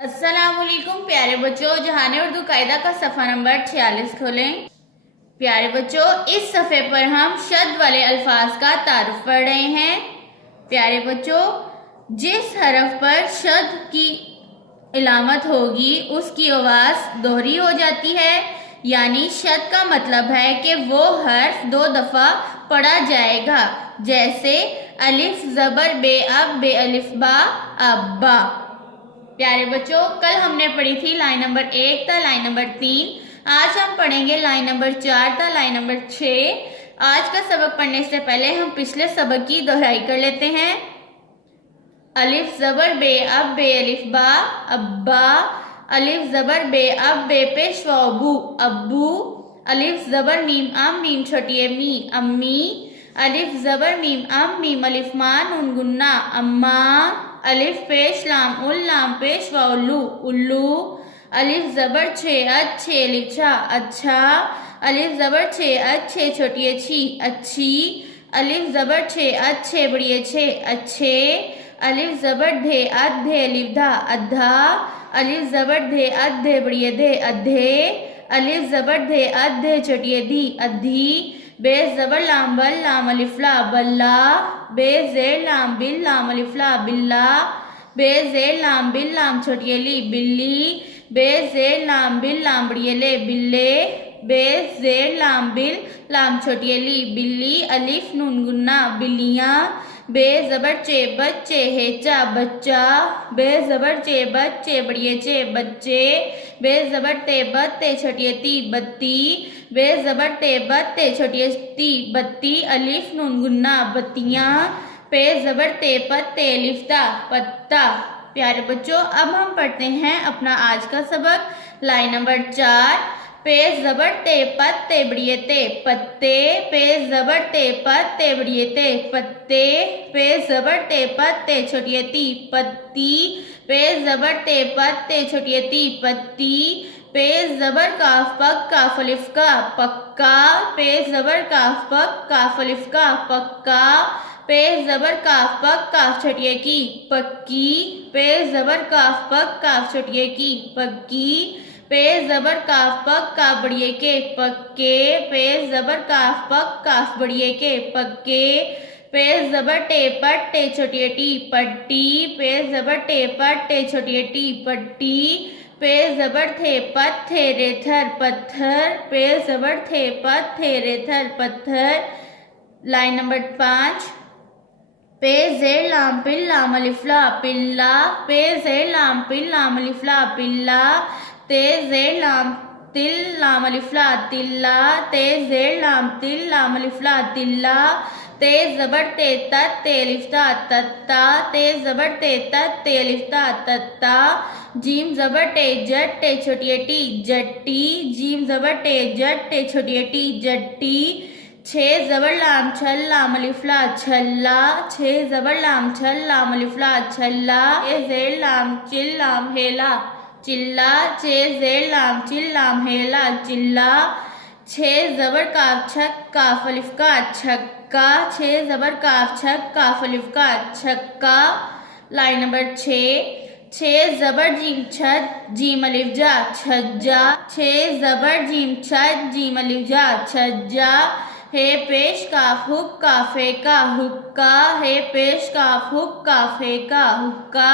अस्सलामुअलैकुम प्यारे बच्चों, जहाने उर्दू कायदा का सफ़ा नंबर 46 खोलें। प्यारे बच्चों, इस सफ़े पर हम शद वाले अल्फाज का तारुफ पढ़ रहे हैं। प्यारे बच्चों, जिस हरफ पर शद की इलामत होगी उसकी आवाज़ दोहरी हो जाती है, यानी शद का मतलब है कि वो हर्फ 2 दफ़ा पढ़ा जाएगा। जैसे अलिफ ज़बर बे अब बे अलिफ बा अब्बा। प्यारे बच्चों, कल हमने पढ़ी थी लाइन नंबर 1 था लाइन नंबर 3। आज हम पढ़ेंगे लाइन नंबर 4 था लाइन नंबर 6। आज का सबक पढ़ने से पहले हम पिछले सबक की दोहराई कर लेते हैं। अलिफ ज़बर बे अब बे अलिफ बा अब्बा। अलिफ ज़बर बे अब बे पेश अबू अब्बू। अलिफ ज़बर मीम अम मीम छोटी मी अम्मी। अलिफ ज़बर मीम अम मीम अलिफ मा नून गुन्ना अम्मा। अलिफ पेश लाम उल लाम पेश व उल्लू उल्लू। अलिफ ज़बर छे अच्छे अलिफ छा अच्छा। अलिफ ज़बर छे अच्छे छोटी अच्छी अच्छी। अलिफ ज़बर छे अच्छे बड़ी अच्छे अच्छे। अलिफ ज़बर धे अधे अलिफ धा अधा। अलिफ ज़बर धे अधे बड़ी धे अधे। अलिफ ज़बर धे अधे छोटी धी अधी। बे ज़बर लाम बल लाम अलिफ ला बल्ला। बे ज़ेर लाम बिल लाम अलिफ ला बिल्ला। बे ज़ेर लाम बिल लाम छोटी ली बिल्ली। बे ज़ेर लाम बिल लाम बड़ी ले बिल्ले। बे ज़ेर लाम बिल लाम छोटी ली बिल्ली। अलिफ नून गुन्ना बिल्लियाँ। बे ज़बर चे बच्चे हेचा बच्चा। बे ज़बर चे बच्चे बड़िए चे बच्चे। बे ज़बर ते बत्ते छोटी ती बत्ती। बे ज़बर ते बत्ते छोटी ती बत्ती। अलिफ नून गुन्ना बत्तियाँ। पे ज़बर ते पत्ते लिफ्ता पत्ता। प्यारे बच्चों, अब हम पढ़ते हैं अपना आज का सबक लाइन नंबर 4। पे ज़बर ते पत्ते बड़िए ते पत्ते। पे ज़बर ते पत्ते बड़िए ते पत्ते। पे ज़बर ते पत्ते छोटी ती पत्ती। पे ज़बर ते पत्ते छोटी ती पत्ती। पे ज़बर काफ पक काफ अलिफ का पक्का। पे ज़बर काफ पक काफ अलिफ का पक्का। पे ज़बर काफ पक काफ छोटिए की पक्की। पे ज़बर काफ पक काफ छोटिए की पक्की। पे ज़बर काफ पक काफ बड़िए के पक्के। पे ज़बर काफ पक काफ बड़िए के पक्के। पे ज़बर टे पट्टे छोटिए टी पट्टी। पे ज़बर टे पट्टे छोटिए टी पट्टी। पे ज़बर थे पत्थे रेथर पत्थर। पे ज़बर थे पत्थे रेथर पत्थर। Line number 5। पे ज़ेर लाम पिल लाम अलिफ ला पिल्ला। पे ज़ेर लाम पिल लाम अलिफ ला पिल्ला। ते ज़ेर लाम तिल लाम अलिफ ला तिल्ला। ते ज़ेर लाम तिल लाम अलिफ ला तिल्ला। ते ज़बर ते तत ते अलिफ ता तत्ता। ते ज़बर ते तत ते अलिफ ता तत्ता। जीम ज़बर टे जट टे छोटी टी जट्टी। जीम ज़बर टे जट टे छोटी टी जट्टी। छे ज़बर लाम छल लाम अलिफ ला छल्ला। छे ज़बर लाम छल लाम अलिफ ला छल्ला। छे ज़ेर लाम चिल लाम हेला चिल्ला। छे ज़ेर लाम चिल लाम हेला चिल्ला। छे ज़बर काफ छक काफ अलिफ का छक्का। छे ज़बर काफ छक काफ अलिफ का छक्का। Line number 6। छे ज़बर जीम छत जीम अलिफ जा छज्जा। छे ज़बर जीम छत जीम अलिफ जा छज्जा। हे पेश काफ हुक काफे का हुक्का। हे पेश काफ हुक काफे का हुक्का।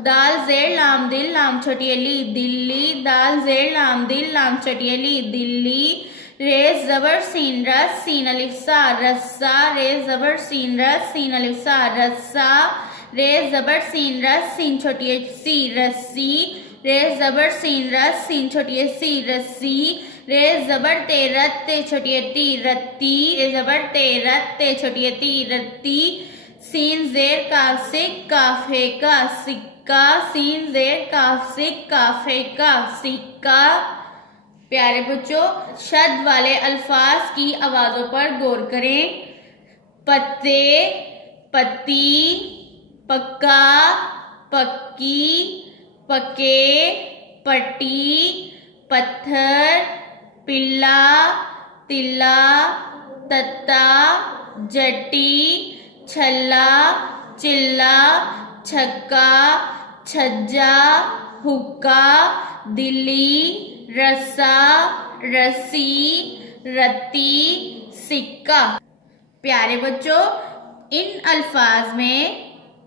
दाल ज़ेर लाम दिल लाम छोटी ली दिल्ली। दाल ज़ेर लाम दिल लाम छोटी ली दिल्ली। रे ज़बर सीन रस सीन अलिफ सा रस्सा। रे ज़बर सीन रस सीन अलिफ सा रस्सा। रे ज़बर सीन रस सीन छोटी सी रस्सी। रे ज़बर सीन रस सीन छोटी सी रस्सी। रे ज़बर ते रत ते छोटी ती रत्ती। रे ज़बर ते रत ते छोटी ती रत्ती। सीन ज़ेर काफ सिक काफ है का सिक्का। सीन ज़ेर काफ सिक काफ है का सिक्का। प्यारे बच्चों, शद वाले अल्फाज की आवाज़ों पर गौर करें। पत्ते पत्ती पक्का पक्की पके पट्टी पत्थर पिल्ला तिल्ला तत्ता जट्टी छल्ला चिल्ला छक्का छज्जा हुक्का, दिल्ली, रस्सा, रस्सी, रत्ती, सिक्का। प्यारे बच्चों, इन अल्फाज में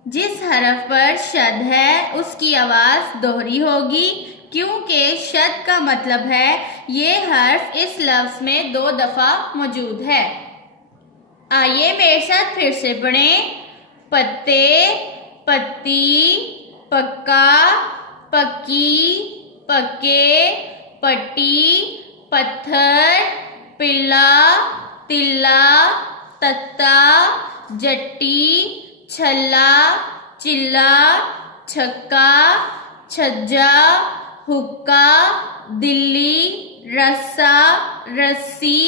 जिस हरफ पर शद है उसकी आवाज दोहरी होगी, क्योंकि शद का मतलब है ये हर्फ इस लफ्ज में 2 दफा मौजूद है। आइए मेरे साथ फिर से पढ़ें। पत्ते, पत्ती, पक्का, पक्की, पक्के, पट्टी, पत्थर, पिल्ला, तिल्ला, तत्ता, जट्टी, छल्ला, चिल्ला, छक्का, छज्जा, हुक्का, दिल्ली, रस्सा, रस्सी,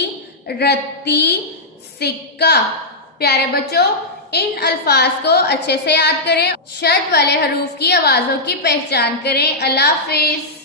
रत्ती, सिक्का। प्यारे बच्चों, इन अल्फाज को अच्छे से याद करें, शद वाले हरूफ की आवाज़ों की पहचान करें। अल्लाह हाफिज़।